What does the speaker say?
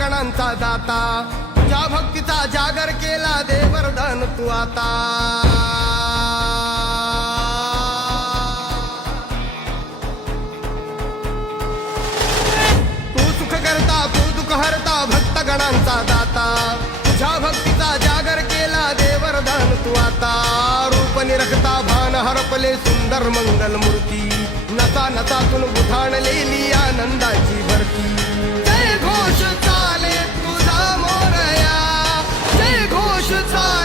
गणांचा दाता, तुझ्या भक्तीचा जागर केला दे वरदान तू आता. तू सुख करता, तू दुःख हरता, भक्त गणांचा दाता, तुझ्या भक्तीचा जागर केला दे वरदान तू आता. रूप निरखता भान हरपले सुंदर मंगल मूर्ती, नसा नसातून बुधाणलेली आनंदाची भरती. जय घोष चाले तुझा मोरया, जय घोष चाले